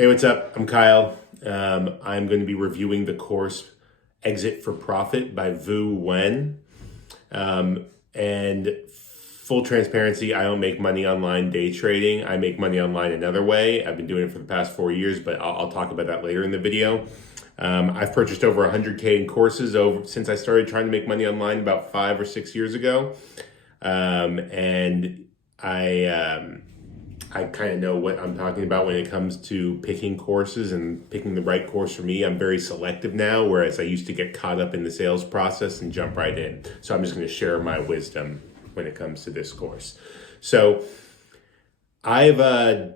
Hey, what's up? I'm Kyle. I'm going to be reviewing the course Exit for Profit by Nguyen. And full transparency, I don't make money online day trading. I make money online another way. I've been doing it for the past 4 years, but I'll talk about that later in the video. I've purchased over 100K in courses since I started trying to make money online about 5 or 6 years ago. And I kind of know what I'm talking about when it comes to picking courses and picking the right course for me. I'm very selective now, whereas I used to get caught up in the sales process and jump right in. So I'm just going to share my wisdom when it comes to this course. So I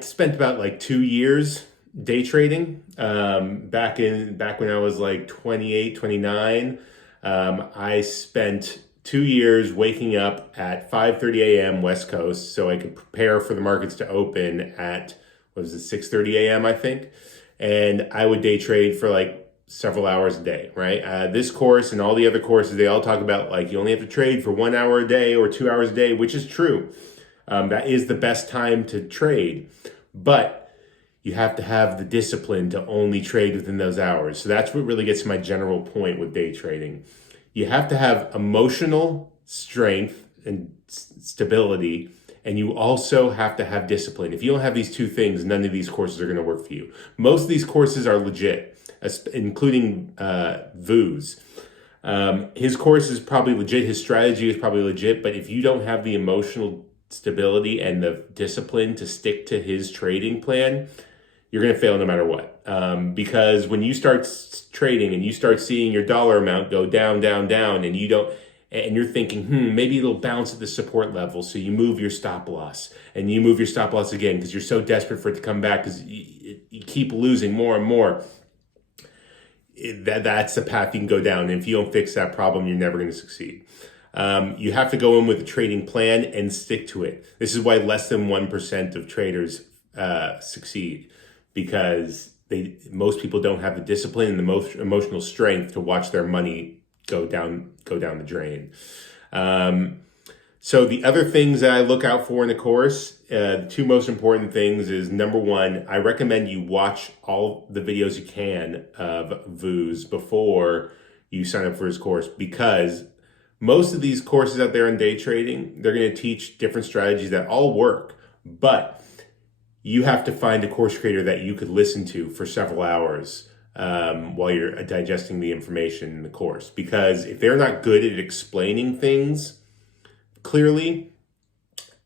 spent about like 2 years day trading back when I was like 28, 29. I spent 2 years waking up at 5:30 a.m. West Coast so I could prepare for the markets to open at, 6:30 a.m. I think. And I would day trade for like several hours a day, right? This course and all the other courses, they all talk about like you only have to trade for 1 hour a day or 2 hours a day, which is true. That is the best time to trade. But you have to have the discipline to only trade within those hours. So that's what really gets to my general point with day trading. You have to have emotional strength and stability, and you also have to have discipline. If you don't have these two things, none of these courses are going to work for you. Most of these courses are legit, including Vu's. His course is probably legit. His strategy is probably legit, but if you don't have the emotional stability and the discipline to stick to his trading plan, you're going to fail no matter what. Because when you start trading and you start seeing your dollar amount go down, down, down, and you're thinking, maybe it'll bounce at the support level. So you move your stop loss and you move your stop loss again because you're so desperate for it to come back because you keep losing more and more. That's the path you can go down. And if you don't fix that problem, you're never going to succeed. You have to go in with a trading plan and stick to it. This is why less than 1% of traders succeed, because most people don't have the discipline and the most emotional strength to watch their money go down the drain. So the other things that I look out for in a course, the two most important things is, number one, I recommend you watch all the videos you can of Vu's before you sign up for his course, because most of these courses out there in day trading, they're going to teach different strategies that all work, but you have to find a course creator that you could listen to for several hours while you're digesting the information in the course. Because if they're not good at explaining things clearly,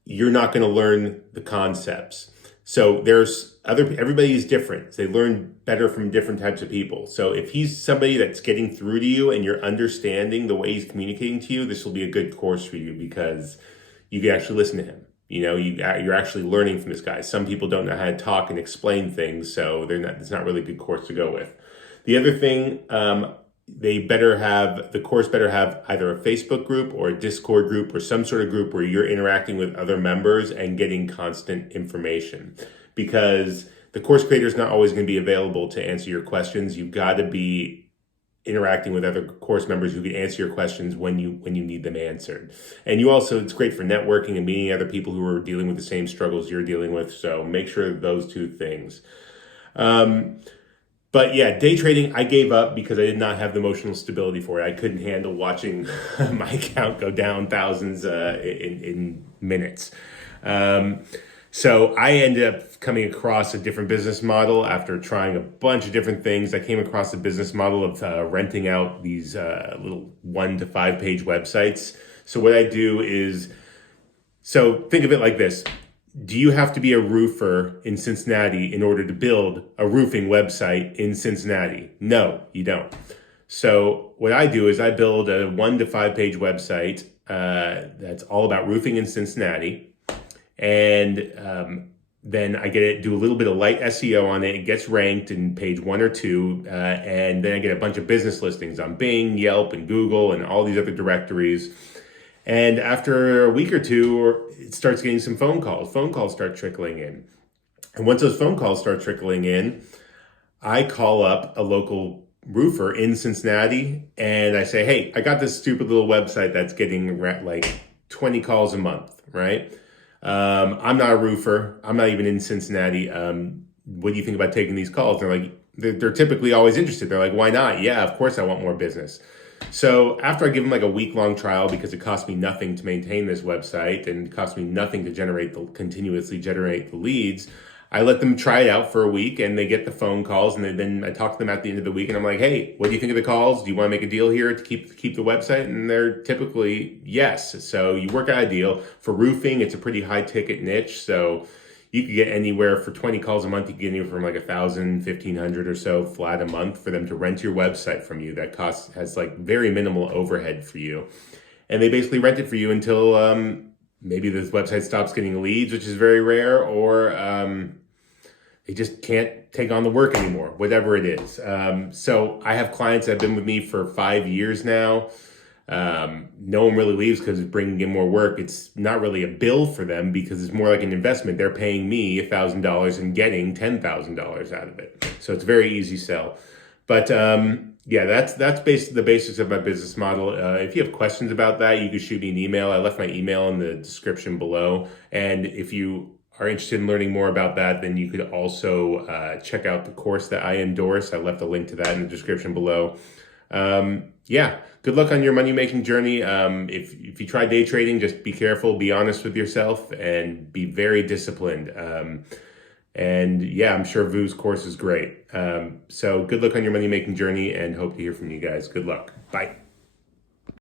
you're not going to learn the concepts. So everybody is different. They learn better from different types of people. So if he's somebody that's getting through to you and you're understanding the way he's communicating to you, this will be a good course for you because you can actually listen to him. You know, you're actually learning from this guy. Some people don't know how to talk and explain things, so it's not really a good course to go with. The other thing, the course better have either a Facebook group or a Discord group or some sort of group where you're interacting with other members and getting constant information, because the course creator is not always going to be available to answer your questions. You've got to be interacting with other course members who can answer your questions when you need them answered. And it's great for networking and meeting other people who are dealing with the same struggles you're dealing with. So make sure those two things. But yeah, day trading, I gave up because I did not have the emotional stability for it. I couldn't handle watching my account go down thousands in minutes. So I ended up coming across a different business model after trying a bunch of different things. I came across a business model of renting out these little 1 to 5 page websites. So what I do is, think of it like this. Do you have to be a roofer in Cincinnati in order to build a roofing website in Cincinnati? No, you don't. So what I do is I build a 1 to 5 page website that's all about roofing in Cincinnati. And then I do a little bit of light SEO on it. It gets ranked in page 1 or 2. And then I get a bunch of business listings on Bing, Yelp, and Google, and all these other directories. And after a week or two, it starts getting some phone calls. Phone calls start trickling in. And once those phone calls start trickling in, I call up a local roofer in Cincinnati and I say, hey, I got this stupid little website that's getting like 20 calls a month, right? I'm not a roofer. I'm not even in Cincinnati. what do you think about taking these calls? They're like, they're typically always interested. They're like, why not? Yeah, of course I want more business. So after I give them like a week-long trial, because it cost me nothing to maintain this website and it cost me nothing to continuously generate the leads, I let them try it out for a week and they get the phone calls, and then I talk to them at the end of the week and I'm like, hey, what do you think of the calls? Do you want to make a deal here to keep the website? And they're typically yes. So you work out a deal. For roofing, it's a pretty high ticket niche. So you could get anywhere for 20 calls a month. You could get anywhere from like 1,000, 1,500 or so flat a month for them to rent your website from you. That has like very minimal overhead for you. And they basically rent it for you until maybe this website stops getting leads, which is very rare, or they just can't take on the work anymore, whatever it is. So I have clients that have been with me for 5 years now. No one really leaves because it's bringing in more work. It's not really a bill for them because it's more like an investment. They're paying me $1,000 and getting $10,000 out of it. So it's a very easy sell. But yeah, that's the basics of my business model. If you have questions about that, you can shoot me an email. I left my email in the description below. And if you are interested in learning more about that, then you could also check out the course that I endorse. I left a link to that in the description below. Yeah, good luck on your money-making journey. If you try day trading, just be careful, be honest with yourself, and be very disciplined. And yeah, I'm sure Vu's course is great. So good luck on your money-making journey, and hope to hear from you guys. Good luck. Bye.